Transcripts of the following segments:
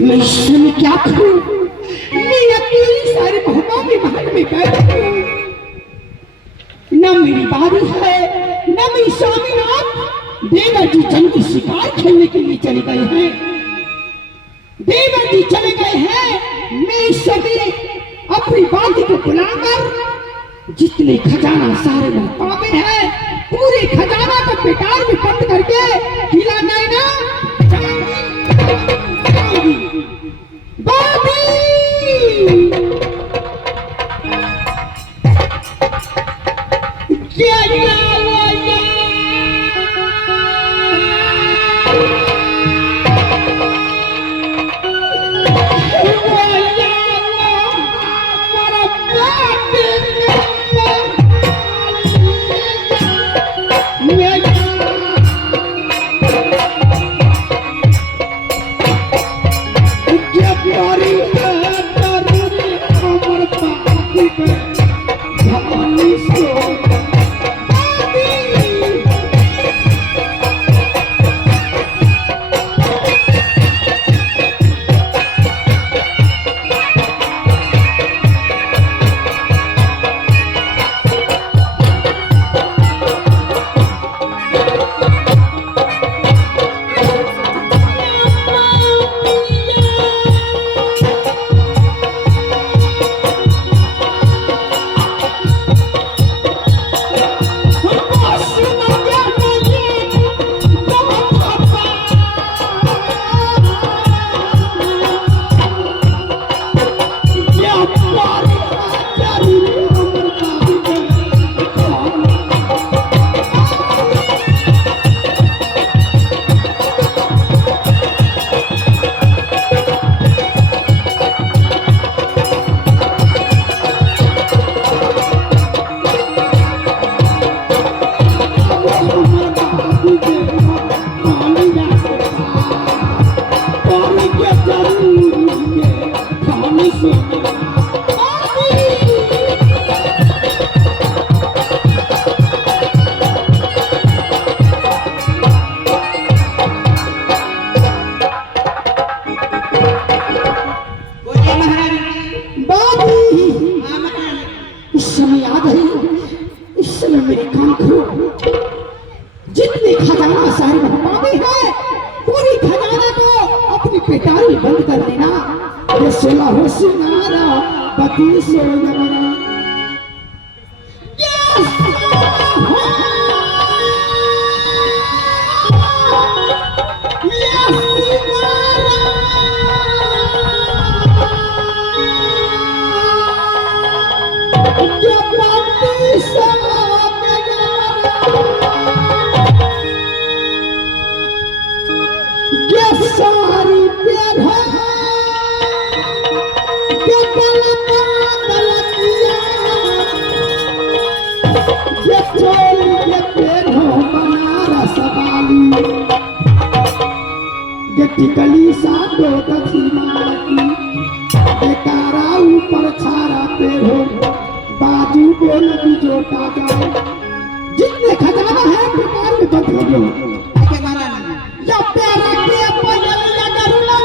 मैं इसमें क्या करूं? मैं अकेली सारे बहुमा में महल में बैठी हूं। न मेरी बारी है, न मेरी स्वामीनाथ। देवर जी जंगली शिकार खेलने के लिए चले गए हैं। देवर जी चले गए हैं। मैं इस समय अपनी बाली को बुलाकर जितने खजाना सारे महल में है, पूरे खजाना को पेटार में बंद करके हिला नैना बाबी क्या जितने खजाना सारे महल में है, पूरी खजाना को अपनी पेटारी बंद कर देना। ये सोला हो सिनारा पति सोना टिकली साधो दक्षिणाती बेकारा ऊपर छारा पे हो बाजू बोल भी जोटा जाए। जितने खजाना है बेकार में बंद हो गए। या प्यारा के पयल लगरुला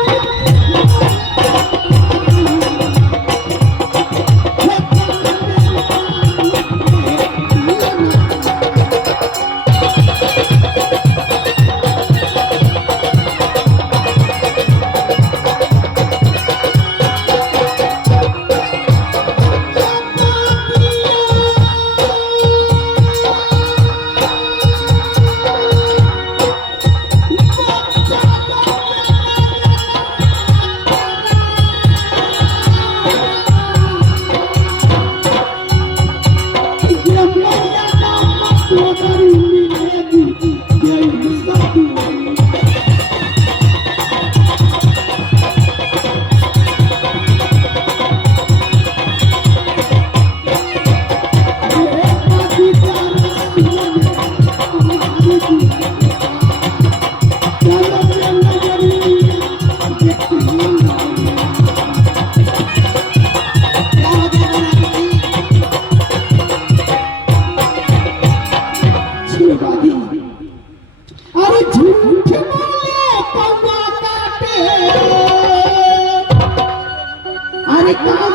अरे काम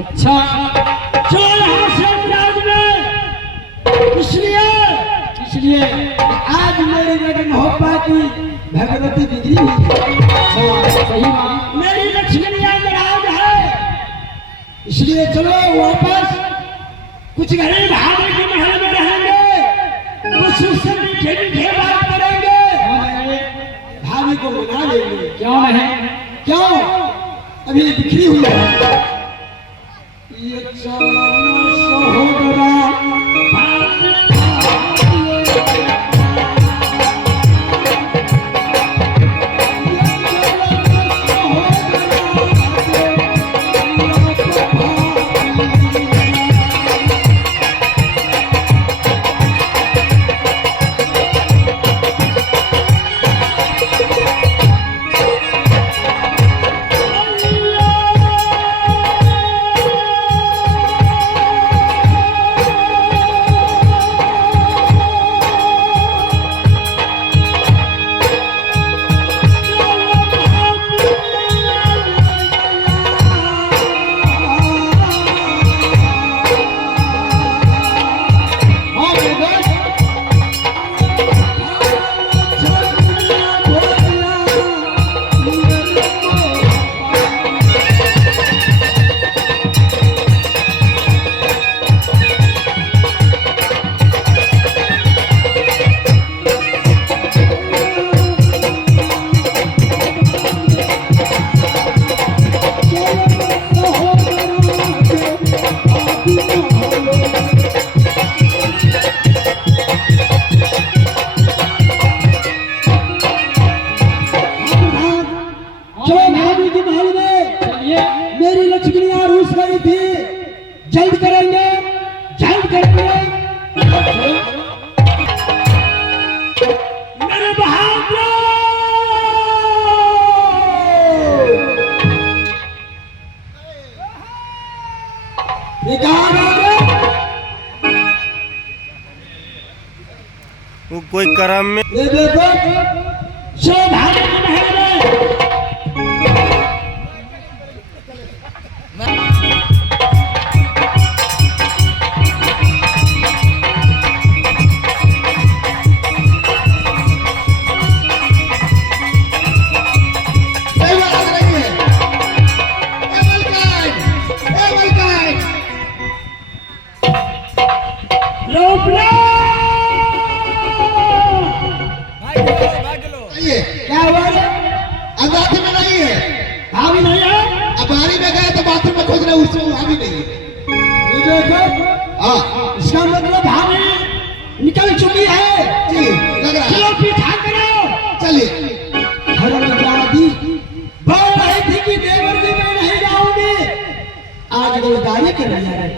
अच्छा जो यहाँ राज में इसलिए आज मेरी बेटी मोहब्बत की भगवती बिगड़ी सही मेरी लक्ष्मी नाराज है, इसलिए चलो वापस कुछ गरीब हारे के महल में रहेंगे, कुछ उससे मीठे मीठे बात करेंगे, भाभी को मना लेंगे। क्यों नहीं, क्यों अभी बिखरी हुई है ये सहोदरा मेरी लक्ष्मी रूस गई थी, जल्द करेंगे मेरे बहादुर वो कोई करम में ये देखो शोभाने के महल में क्या हुआ है? अब बाथरूम में नहीं है, भाभी नहीं है, अब बाहरी में गए तो बाथरूम में खोज रहे उसमें भाभी नहीं है। ये देखो हाँ इसका मतलब भाभी निकल चुकी है जी लग रहा है। चलो पीछा करो, चलिए हरमजादी बोल रही थी कि देवर जी मैं नहीं जाऊंगी, आज वो गाने के रही है।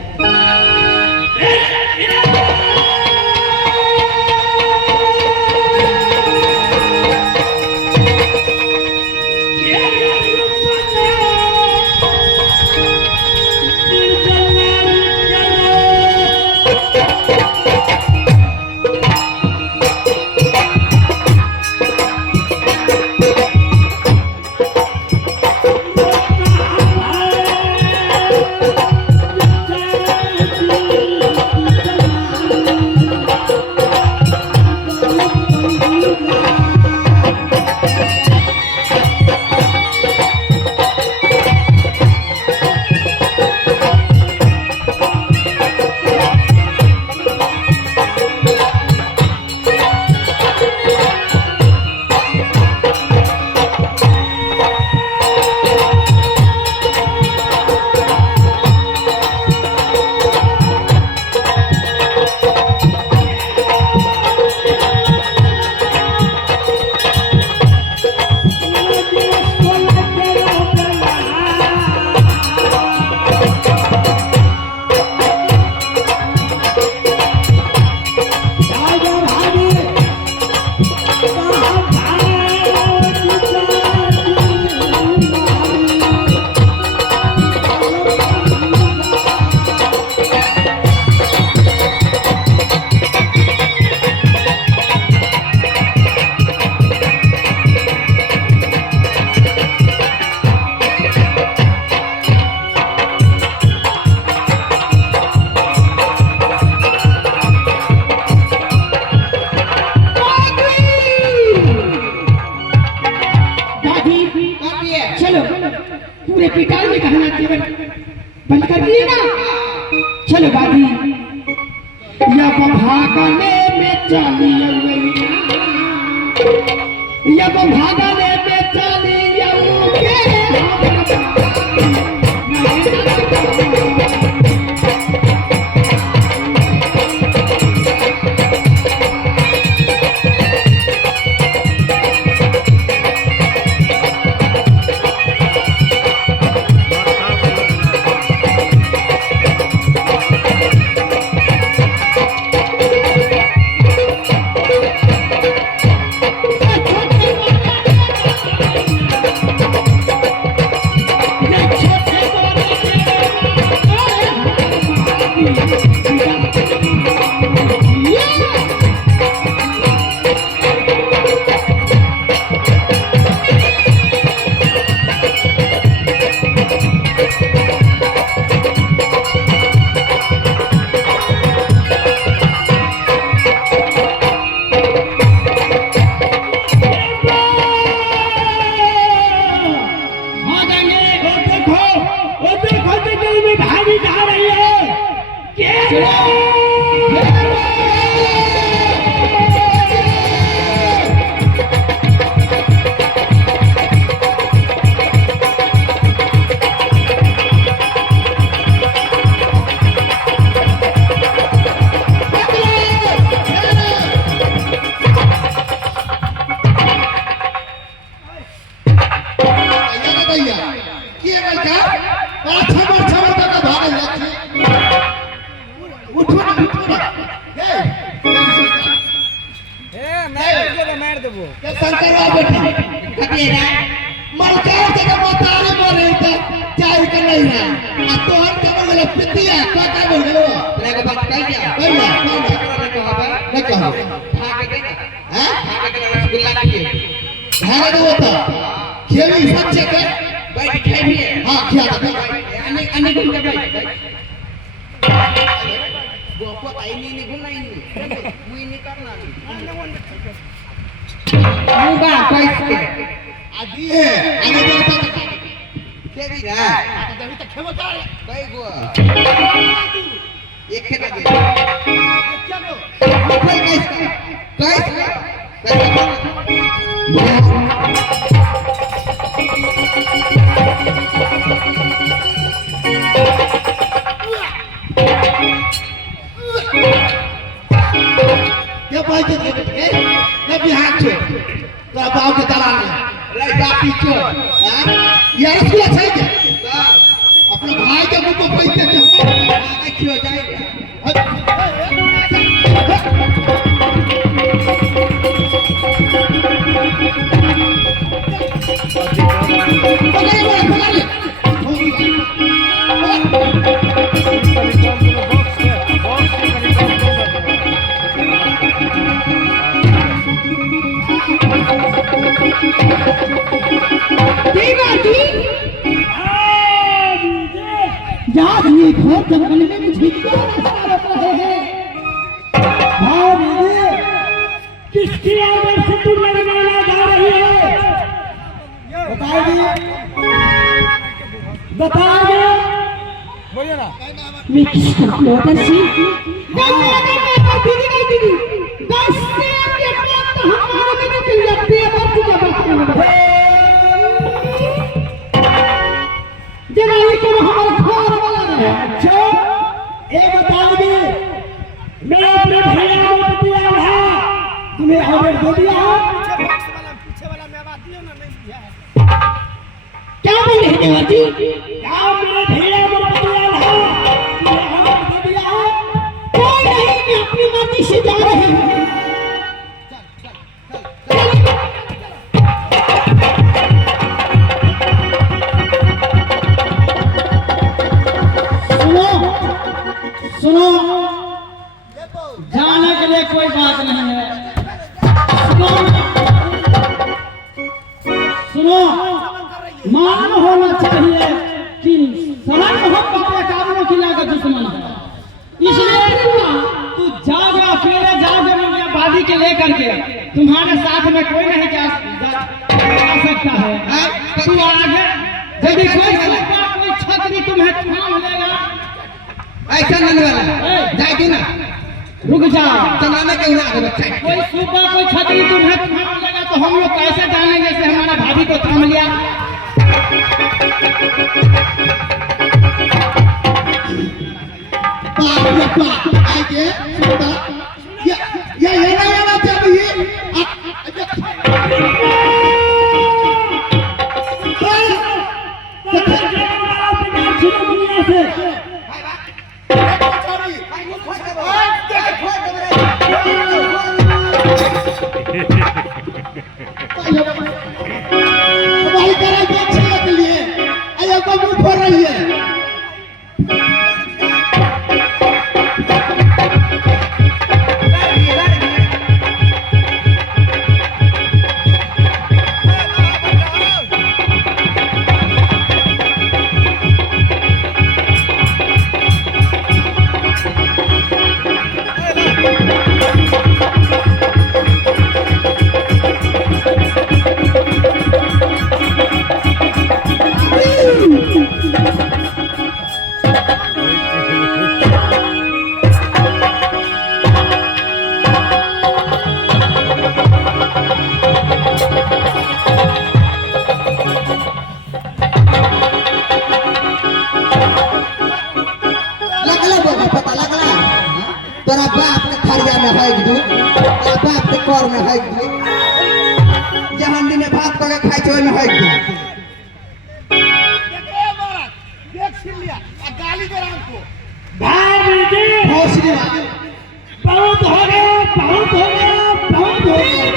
चलो दादी यब भागने में चली यब भागने में चली अपना भाई के मुंह पर पैसे दे घोर जंगल में मुझे क्यों रास्ता रोक रहे हैं? हाँ दीदी, किसकी आवाज से तू लड़वाना जा रही है? बताइए, बताइए। बोलिए ना। मैं किसका लोटन सी? दीदी, दस से आगे बात तो हमारे में चल जाती है बात की बात। जनाई को हमारा घर वाला है। अच्छा, ये बताओगे, मैं अपने भैया को दिया है, तुम्हें ऑर्डर दे दिया है? पीछे वाला मैं आवाज दिया ना, नहीं दिया है। क्या बोले हैं देवाजी? क्या मेरे भैया को दिया है, तुम्हें ऑर्डर दे दिया है? कोई नहीं, मैं अपनी मर्जी से जा रहे हैं। सुनो, जाने के लिए कोई बात नहीं है। सुनो, मालूम होना चाहिए कि सलाम मोहब्बत के कारणों की लागत दुश्मन है। इसलिए तू जाओ, अकेले जाओ बादी के लेकर के, तुम्हारे साथ में कोई नहीं जा सकता है। तू आगे यदि कोई छतरी तुम्हें थाम लेगा, ऐसा नहीं वाला जाए क्यों ना रुक जाओ, चलाने के उड़ा दे बच्चा कोई सुबह कोई छतरी तुम्हें थाम लगा तो हम लोग कैसे जानेंगे से हमारा भाभी को थाम लिया। बाप रे बाप आगे सुनता ये ना चाहिए हमारी तरह के अच्छे के लिए आया को मुंह फोड़ रही है। तोरा बाप के थरिया में है दू, तोरा बाप के कर में है दू, जहां दिन भात पके खाइ छै ओइ में है दू। देखो महाराज, देख छीन लिया आ गाली दे रहा हमको। भाभी जी भोसड़ी बहुत हो गया, बहुत हो गया, बहुत हो गया।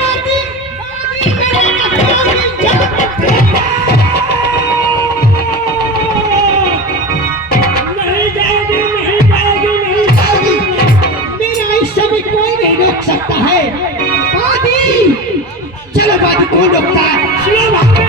नहीं जाएगी, नहीं जाएगी, नहीं जाएगी। मेरा इस समय कोई नहीं रोक सकता है। बादी, चलो बादी, कौन रोकता है? चलो भाभी।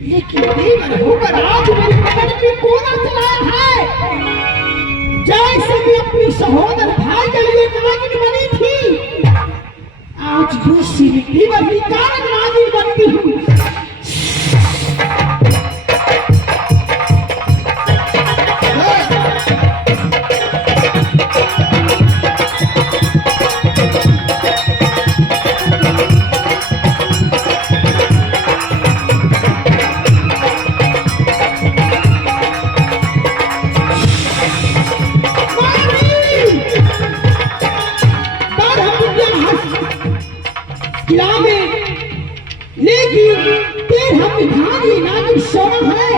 लेकिन देवर होकर आज मेरे बगल में कोना चलाया है। जैसे मैं अपनी सहोदर भाई के लिए नागिन बनी थी, आज दूसरी देवर की कारण नागिन बनती हूँ। आज ये नागिन सोना है,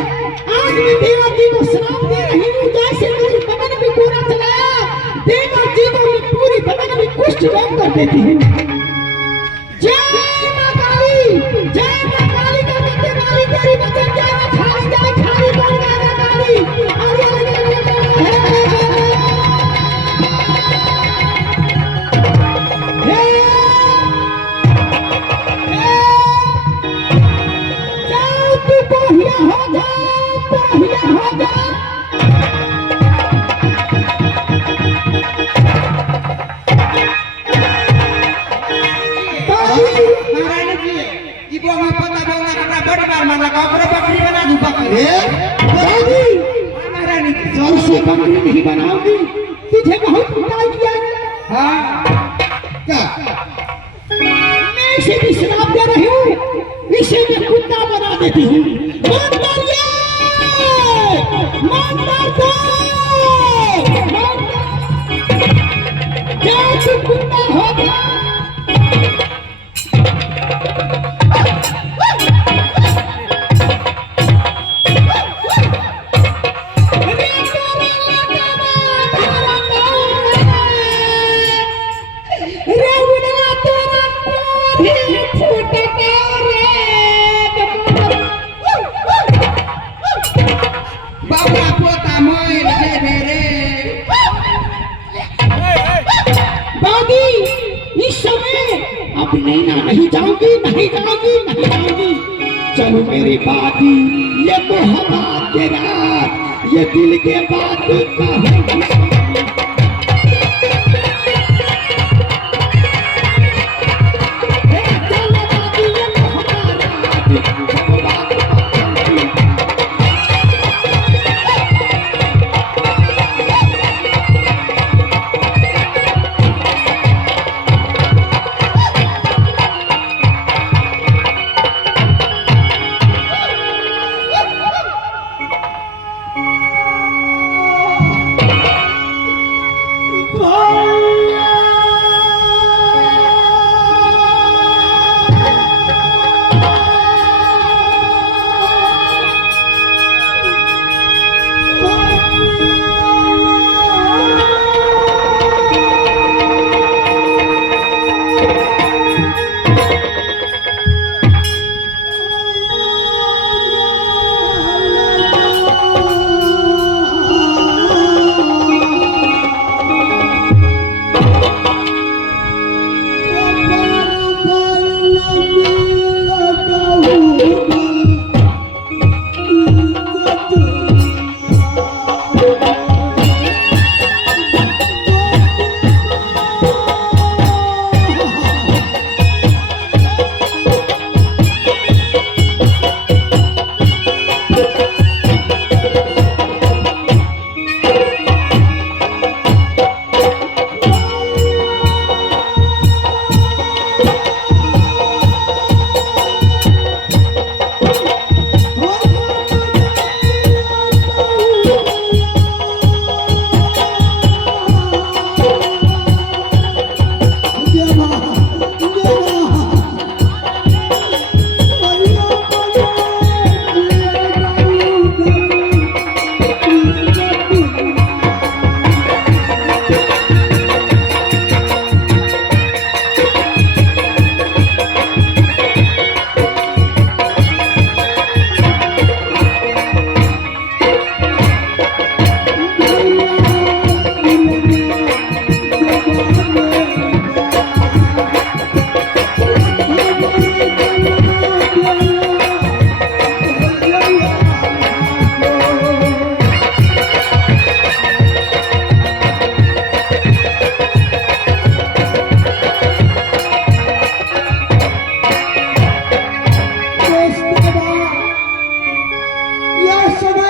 आज मैं देवर जी को श्राप दे रही हूँ, जैसे मेरे बदन में कोरा चलाया, देवर जी को मैं पूरी बदन में कुष्ठ रोग कर देती हूँ। जय माँ काली, जय माँ काली का बच्चे वाली तेरी बचन जय माँ खाली जय खाली बोल माँ काली। जाओ तू पोहिया हो जा, पोहिया हो जा। नारायण जी ई बोमा पता बोला हमरा बड़ बार मारला ओकरा बकरी बना दूं बकरी दादी नारायण जी जल से बकरी नहीं बनाऊंगी, तुझे बहुत पिटाई किया है। हां क्या मैं इसे भी श्राप दे रही हूँ, इसे मैं कुत्ता बना देती हूँ। मान डालिए, मान डाल दो, मान डाल। जाओ तू कुत्ता हो जा। बाबा पोता मोर दे रे दादी इस समय अब नहीं जाऊंगी, नहीं जाऊंगी, नहीं जाऊंगी। चलो मेरी बाती, ये मोहब्बत के रात, ये दिल के बात कहूँ। यह समय